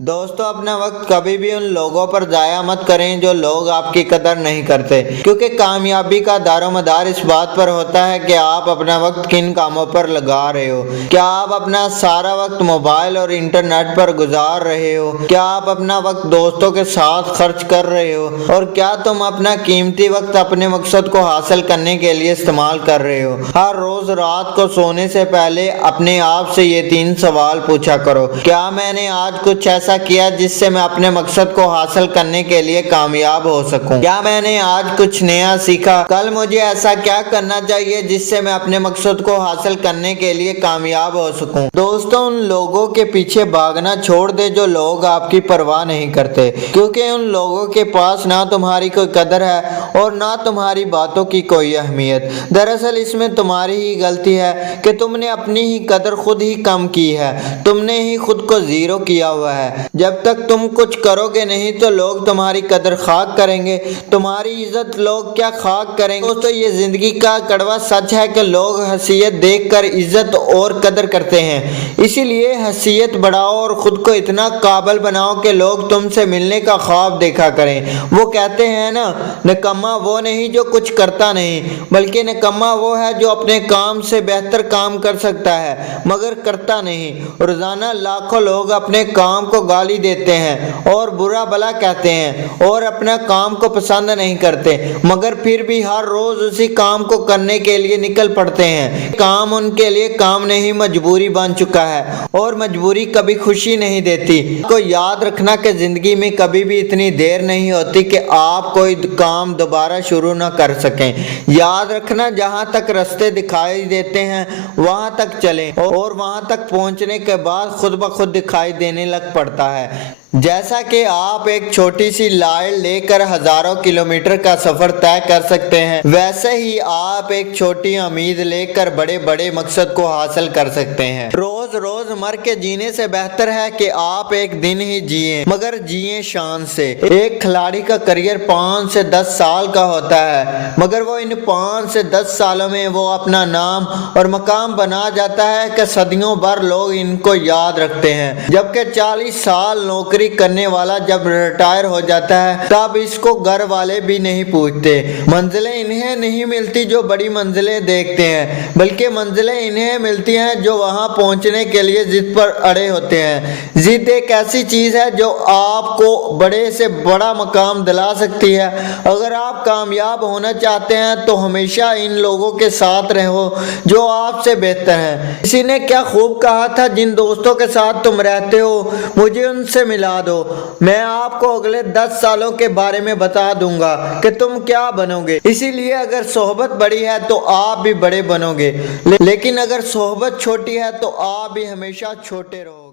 दोस्तों, अपना वक्त कभी भी उन लोगों पर जाया मत करें जो लोग आपकी कदर नहीं करते, क्योंकि कामयाबी का दारोमदार इस बात पर होता है कि आप अपना वक्त किन कामों पर लगा रहे हो। क्या आप अपना सारा वक्त मोबाइल और इंटरनेट पर गुजार रहे हो? क्या आप अपना वक्त दोस्तों के साथ खर्च कर रहे हो? और क्या तुम अपना कीमती वक्त अपने मकसद को हासिल करने के लिए इस्तेमाल कर रहे हो? हर रोज रात को सोने से पहले अपने आप से ये 3 सवाल पूछा करो। क्या मैंने आज कुछ ऐसा किया जिससे मैं अपने मकसद को हासिल करने के लिए कामयाब हो सकूं? क्या मैंने आज कुछ नया सीखा? कल मुझे ऐसा क्या करना चाहिए जिससे मैं अपने मकसद को हासिल करने के लिए कामयाब हो सकूं? दोस्तों, उन लोगों के पीछे भागना छोड़ दे जो लोग आपकी परवाह नहीं करते, क्योंकि उन लोगों के पास ना तुम्हारी कोई कदर है और ना तुम्हारी बातों की कोई अहमियत। दरअसल इसमें तुम्हारी ही गलती है कि तुमने अपनी ही कदर खुद ही कम की है। तुमने ही खुद को जीरो किया हुआ है। जब तक तुम कुछ करोगे नहीं तो लोग तुम्हारी कदर खाक करेंगे, तुम्हारी इज्जत लोग क्या खाक करेंगे। दोस्तों, ये जिंदगी का कड़वा सच है कि लोग हैसियत देखकर इज्जत और कदर करते हैं। इसीलिए हैसियत बढ़ाओ और खुद को इतना काबिल बनाओ कि लोग तुमसे मिलने का ख्वाब देखा करें। वो कहते हैं ना, निकम्मा वो नहीं जो कुछ करता नहीं, बल्कि निकम्मा वो है जो अपने काम से बेहतर काम कर सकता है मगर करता नहीं। रोजाना लाखों लोग अपने काम को गाली देते हैं और बुरा भला कहते हैं और अपना काम को पसंद नहीं करते, मगर फिर भी हर रोज उसी काम को करने के लिए निकल पड़ते हैं। काम उनके लिए काम नहीं, मजबूरी बन चुका है और मजबूरी कभी खुशी नहीं देती। को याद रखना कि जिंदगी में कभी भी इतनी देर नहीं होती कि आप कोई काम दोबारा शुरू ना कर सकें। याद रखना, जहां तक रास्ते दिखाई देते हैं वहां तक चलें और वहां तक पहुंचने के बाद खुद ब खुद दिखाई देने लग पड़ता है। जैसा कि आप एक छोटी सी लाइट लेकर हजारों किलोमीटर का सफर तय कर सकते हैं, वैसे ही आप एक छोटी उम्मीद लेकर बड़े बड़े मकसद को हासिल कर सकते हैं। रोज रोज मर के जीने से बेहतर है कि आप एक दिन ही जिए, मगर जिए शान से। एक खिलाड़ी का करियर 5 से 10 साल का होता है, मगर वो इन 5 से 10 सालों में वो अपना नाम और मकाम बना जाता है कि सदियों भर लोग इनको याद रखते हैं। जबकि 40 साल नौकरी करने वाला जब रिटायर हो जाता है तब इसको घर वाले भी नहीं पूछते। मंजिलें इन्हें नहीं मिलती जो बड़ी मंजिलें देखते हैं, बल्कि मंजिलें इन्हें मिलती हैं जो वहां पहुंचने के लिए जिद पर अड़े होते हैं। जिद एक ऐसी चीज है जो आपको बड़े से बड़ा मकाम दिला सकती है। अगर आप कामयाब होना चाहते हैं तो हमेशा इन लोगों के साथ रहो जो आपसे बेहतर हैं। किसी ने क्या खूब कहा था, जिन दोस्तों के साथ तुम रहते हो मुझे उनसे मिला दो, मैं आपको अगले 10 सालों के बारे में बता दूंगा कि तुम क्या बनोगे। इसीलिए अगर सोहबत बड़ी है तो आप भी बड़े बनोगे, लेकिन अगर सोहबत छोटी है तो आप भी हमेशा छोटे रहोगे।